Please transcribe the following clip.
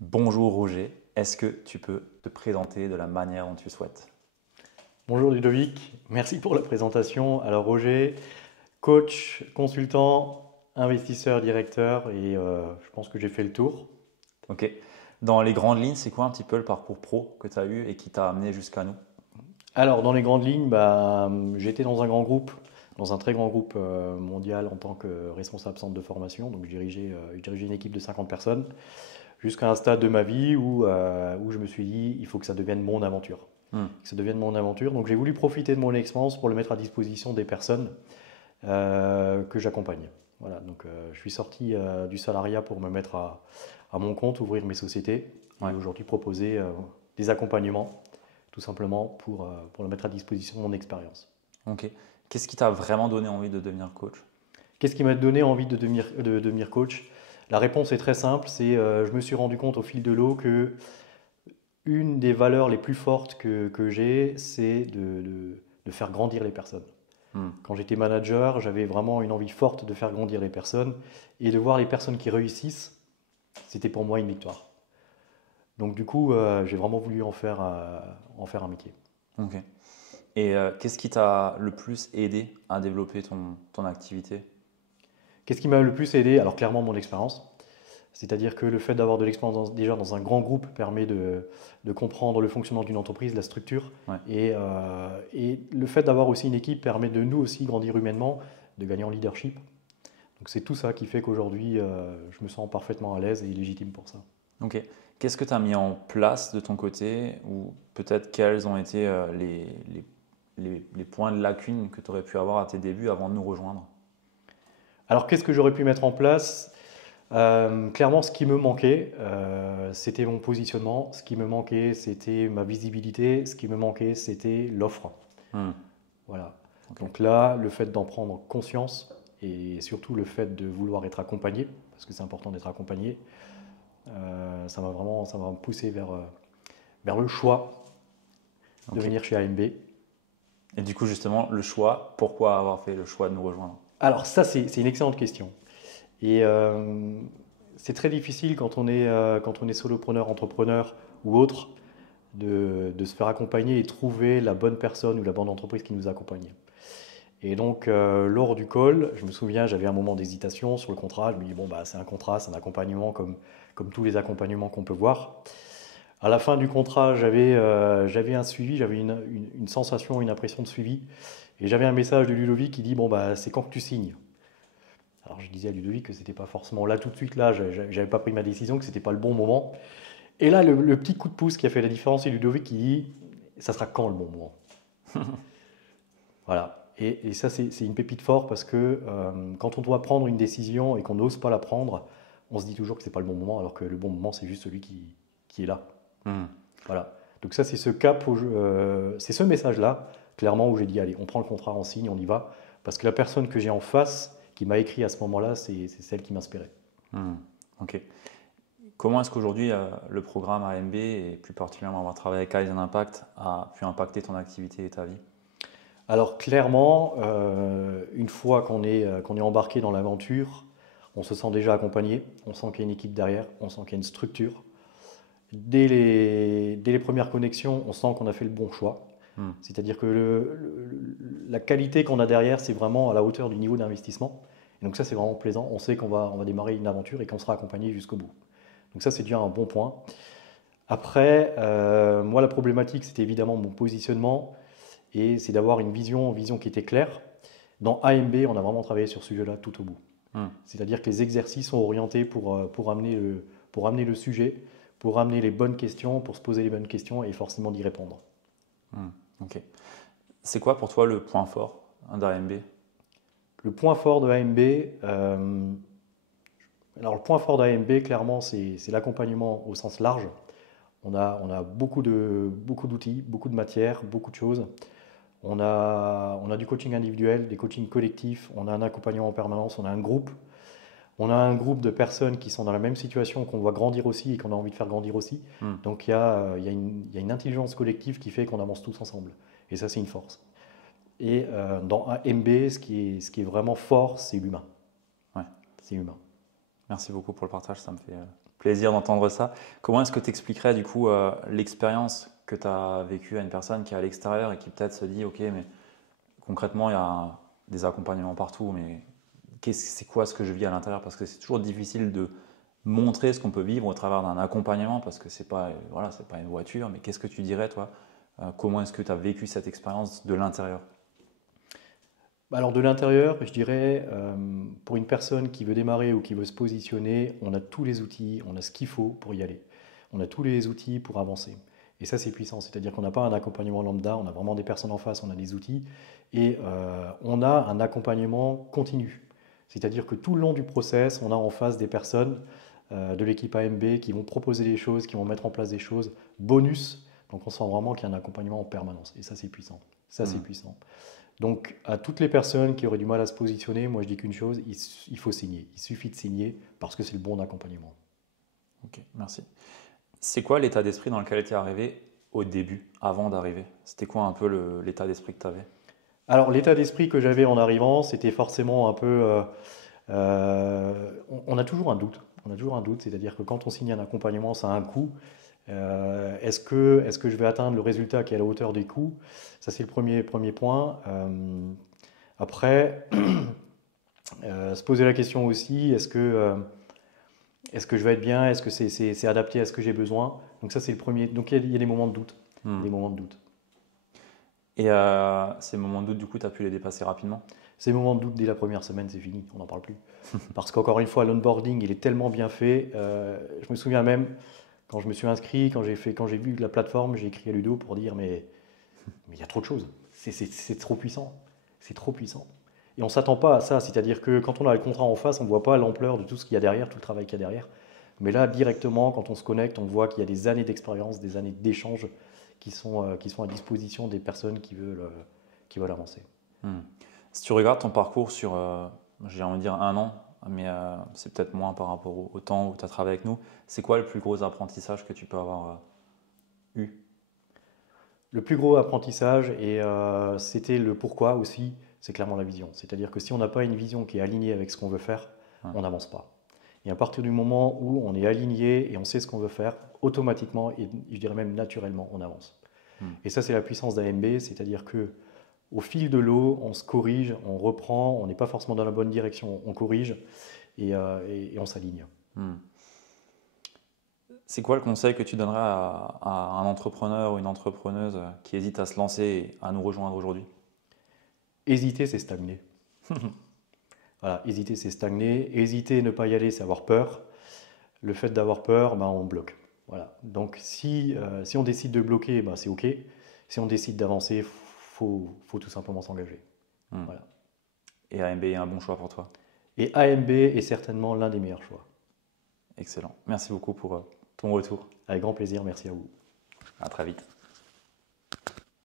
Bonjour Roger, est-ce que tu peux te présenter de la manière dont tu souhaites? Bonjour Ludovic, merci pour la présentation. Alors Roger, coach, consultant, investisseur, directeur et je pense que j'ai fait le tour. Ok. Dans les grandes lignes, c'est quoi un petit peu le parcours pro que tu as eu et qui t'a amené jusqu'à nous? Alors dans les grandes lignes, j'étais dans un grand groupe, dans un très grand groupe mondial en tant que responsable centre de formation. Donc je dirigeais une équipe de 50 personnes jusqu'à un stade de ma vie où je me suis dit il faut que ça devienne mon aventure. Hmm. Que ça devienne mon aventure. Donc j'ai voulu profiter de mon expérience pour le mettre à disposition des personnes que j'accompagne. Voilà, donc je suis sorti du salariat pour me mettre à mon compte, ouvrir mes sociétés et Ouais. aujourd'hui proposer des accompagnements tout simplement pour le mettre à disposition de mon expérience. Ok. Qu'est-ce qui t'a vraiment donné envie de devenir coach? Qu'est-ce qui m'a donné envie de devenir coach? La réponse est très simple, je me suis rendu compte au fil de l'eau que une des valeurs les plus fortes que j'ai, c'est de faire grandir les personnes. Hmm. Quand j'étais manager, j'avais vraiment une envie forte de faire grandir les personnes et de voir les personnes qui réussissent, c'était pour moi une victoire. Donc du coup, j'ai vraiment voulu en faire un métier. Ok. Et qu'est-ce qui t'a le plus aidé à développer ton activité? Qu'est-ce qui m'a le plus aidé? Alors clairement mon expérience. C'est-à-dire que le fait d'avoir de l'expérience déjà dans un grand groupe permet de comprendre le fonctionnement d'une entreprise, la structure. Ouais. Et le fait d'avoir aussi une équipe permet de nous aussi grandir humainement, de gagner en leadership. Donc c'est tout ça qui fait qu'aujourd'hui, je me sens parfaitement à l'aise et légitime pour ça. Ok. Qu'est-ce que tu as mis en place de ton côté ou peut-être quels ont été les points de lacune que tu aurais pu avoir à tes débuts avant de nous rejoindre? Alors qu'est-ce que j'aurais pu mettre en place? Clairement, ce qui me manquait, c'était mon positionnement. Ce qui me manquait, c'était ma visibilité. Ce qui me manquait, c'était l'offre. Hmm. Voilà. Ok. Donc là, le fait d'en prendre conscience et surtout le fait de vouloir être accompagné, parce que c'est important d'être accompagné, ça m'a poussé vers le choix de Ok. venir chez AMB. Et du coup, justement, le choix, pourquoi avoir fait le choix de nous rejoindre? Alors ça, c'est une excellente question. Et c'est très difficile quand on est solopreneur, entrepreneur ou autre, de se faire accompagner et trouver la bonne personne ou la bonne entreprise qui nous accompagne. Et donc, lors du call, je me souviens, j'avais un moment d'hésitation sur le contrat. Je me dis, bon, c'est un contrat, c'est un accompagnement comme tous les accompagnements qu'on peut voir. À la fin du contrat, j'avais un suivi, j'avais une sensation, une impression de suivi. Et j'avais un message de Ludovic qui dit, bon, c'est quand que tu signes? Alors je disais à Ludovic que c'était pas forcément là tout de suite, là, j'avais pas pris ma décision, que c'était pas le bon moment. Et là, le petit coup de pouce qui a fait la différence, c'est Ludovic qui dit, ça sera quand le bon moment? Voilà. Et ça, c'est une pépite forte parce que quand on doit prendre une décision et qu'on n'ose pas la prendre, on se dit toujours que c'est pas le bon moment, alors que le bon moment, c'est juste celui qui est là. Hmm. Voilà. Donc ça, c'est ce cap, c'est ce message-là, clairement, où j'ai dit, allez, on prend le contrat, on signe, on y va. Parce que la personne que j'ai en face, qui m'a écrit à ce moment-là, c'est celle qui m'inspirait. Hmm. Ok. Comment est-ce qu'aujourd'hui le programme AMB et plus particulièrement avoir travaillé avec Kaizen Impact a pu impacter ton activité et ta vie? Alors clairement, une fois qu'on est embarqué dans l'aventure, on se sent déjà accompagné, on sent qu'il y a une équipe derrière, on sent qu'il y a une structure. Dès les premières connexions, on sent qu'on a fait le bon choix. Hmm. C'est-à-dire que la qualité qu'on a derrière, c'est vraiment à la hauteur du niveau d'investissement. Et donc ça, c'est vraiment plaisant. On sait qu'on va démarrer une aventure et qu'on sera accompagné jusqu'au bout. Donc ça, c'est déjà un bon point. Après, moi, la problématique, c'était évidemment mon positionnement et c'est d'avoir une vision qui était claire. Dans AMB, on a vraiment travaillé sur ce sujet-là tout au bout. Hmm. C'est-à-dire que les exercices sont orientés pour amener le sujet, pour amener les bonnes questions, pour se poser les bonnes questions et forcément d'y répondre. Hmm. Ok. C'est quoi pour toi le point fort d'AMB? Le point fort de AMB, alors le point fort d'AMB, clairement, c'est l'accompagnement au sens large. On a beaucoup d'outils, beaucoup de matières, beaucoup de choses. On a du coaching individuel, des coachings collectifs, on a un accompagnement en permanence, on a un groupe de personnes qui sont dans la même situation, qu'on doit grandir aussi et qu'on a envie de faire grandir aussi. Hmm. Donc il y a une intelligence collective qui fait qu'on avance tous ensemble. Et ça, c'est une force. Et dans AMB, ce qui est vraiment fort, c'est l'humain. Ouais. C'est humain. Merci beaucoup pour le partage, ça me fait plaisir. plaisir d'entendre ça. Comment est-ce que tu expliquerais du coup l'expérience que tu as vécue à une personne qui est à l'extérieur et qui peut-être se dit, ok, mais concrètement, il y a des accompagnements partout, mais c'est quoi ce que je vis à l'intérieur? Parce que c'est toujours difficile de montrer ce qu'on peut vivre au travers d'un accompagnement, parce que c'est pas, voilà, c'est pas une voiture, mais qu'est-ce que tu dirais, toi? Comment est-ce que tu as vécu cette expérience de l'intérieur? Alors de l'intérieur, je dirais, pour une personne qui veut démarrer ou qui veut se positionner, on a tous les outils, on a ce qu'il faut pour y aller. On a tous les outils pour avancer. Et ça, c'est puissant. C'est-à-dire qu'on n'a pas un accompagnement lambda, on a vraiment des personnes en face, on a des outils, et on a un accompagnement continu. C'est-à-dire que tout le long du process, on a en face des personnes de l'équipe AMB qui vont proposer des choses, qui vont mettre en place des choses, bonus. Donc on sent vraiment qu'il y a un accompagnement en permanence. Et ça, c'est puissant. Ça, c'est Hmm. puissant. Donc, à toutes les personnes qui auraient du mal à se positionner, moi je dis qu'une chose, il faut signer. Il suffit de signer parce que c'est le bon accompagnement. Ok, merci. C'est quoi l'état d'esprit dans lequel tu es arrivé au début, avant d'arriver? C'était quoi un peu l'état d'esprit que tu avais? Alors, l'état d'esprit que j'avais en arrivant, c'était forcément un peu. On a toujours un doute. On a toujours un doute, c'est-à-dire que quand on signe un accompagnement, ça a un coût. Est-ce que je vais atteindre le résultat qui est à la hauteur des coûts? Ça, c'est le premier point. Après, se poser la question aussi, est-ce que je vais être bien? Est-ce que c'est adapté à ce que j'ai besoin? Donc ça, c'est le premier. Donc il y a des moments de doute. Hmm. Des moments de doute. Et ces moments de doute, du coup, tu as pu les dépasser rapidement? Ces moments de doute, dès la première semaine, c'est fini. On n'en parle plus. Parce qu'encore une fois, l'onboarding, il est tellement bien fait. Je me souviens même, quand je me suis inscrit, quand j'ai vu la plateforme, j'ai écrit à Ludo pour dire, mais il y a trop de choses. C'est trop puissant. C'est trop puissant. Et on ne s'attend pas à ça. C'est-à-dire que quand on a le contrat en face, on ne voit pas l'ampleur de tout ce qu'il y a derrière, tout le travail qu'il y a derrière. Mais là, directement, quand on se connecte, on voit qu'il y a des années d'expérience, des années d'échanges qui sont à disposition des personnes qui veulent avancer. Hmm. Si tu regardes ton parcours sur, j'ai envie de dire 1 an, mais c'est peut-être moins par rapport au temps où tu as travaillé avec nous, c'est quoi le plus gros apprentissage que tu peux avoir eu? Le plus gros apprentissage, et c'était le pourquoi aussi, c'est clairement la vision. C'est-à-dire que si on n'a pas une vision qui est alignée avec ce qu'on veut faire, Ouais. on n'avance pas. Et à partir du moment où on est aligné et on sait ce qu'on veut faire, automatiquement, et je dirais même naturellement, on avance. Hmm. Et ça, c'est la puissance d'AMB, c'est-à-dire que au fil de l'eau, on se corrige, on reprend, on n'est pas forcément dans la bonne direction, on corrige et on s'aligne. Hmm. C'est quoi le conseil que tu donnerais à un entrepreneur ou une entrepreneuse qui hésite à se lancer et à nous rejoindre aujourd'hui? Hésiter, c'est stagner. Voilà, hésiter, c'est stagner. Hésiter, ne pas y aller, c'est avoir peur. Le fait d'avoir peur, ben, on bloque. Voilà. Donc si on décide de bloquer, ben, c'est OK. Si on décide d'avancer, faut tout simplement s'engager. Hmm. Voilà. Et AMB est un bon choix pour toi. Et AMB est certainement l'un des meilleurs choix. Excellent. Merci beaucoup pour ton retour. Avec grand plaisir, merci à vous. À très vite.